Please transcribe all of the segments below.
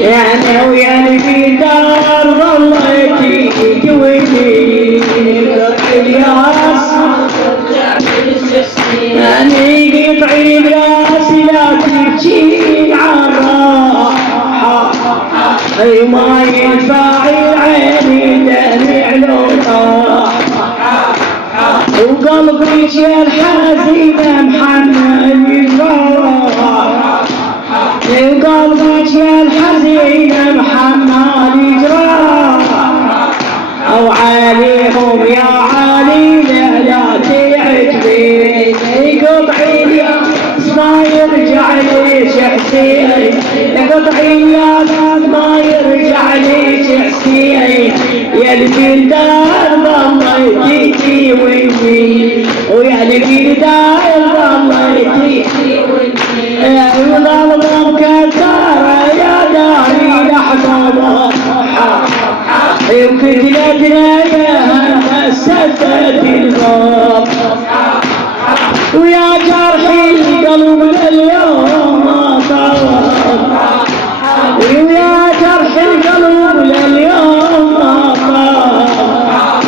يعني ويا في دار ظليتي تقويني قطع الياس يعني قطع الياس لا تبكي عالراحة ما ينفع العين دمع لوطاح وقلبك يا الحزينة محمد يجراح وقلبك يا الحزينة محمد يجراح أو عليهم يا علي لا تعجبيني قطعي الياس ما يرجع ليش حسين قطعي الياس ما يرجع ليش حسين يا البلدان ضليتي ويني ويا البلدان ضليتي وظلمك كثر يا داري لحظة وكتلتنا يا مسست الباب ويا جرحي القلب لليوم ما طاب ويا جرحي القلب لليوم ما طاب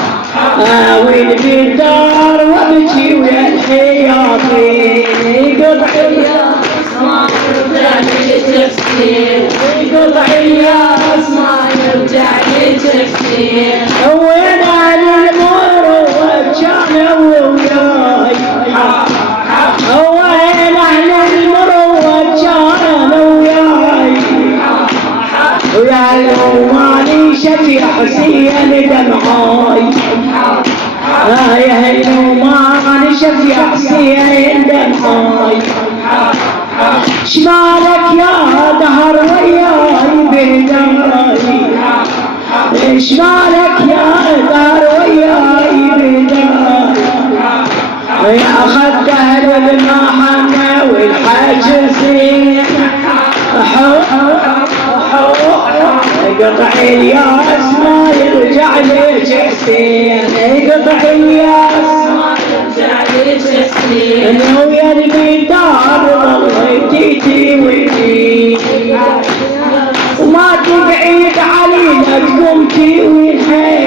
وين بالدار وابكي ويا الحياطين قطع الياس ما يرجع لتفسير قطع الياس ما يرجع لتفسير وين على المر وكان وياي وين على المر وكان وياي ويا ماني شفي حسين دمعاي يا ماني شفي حسين دمعاي شمالك يا دهر وياي بدمعي شمالك يا دهر وياي بدمعي اخذت اهل المحنة والحجزين قطع الياس ما يرجع ليش حسين قطع الياس ما يرجع ليش حسين انا ويا البدار ظليتي تيويني وما تقعد علي لا تقوم تيوي الحين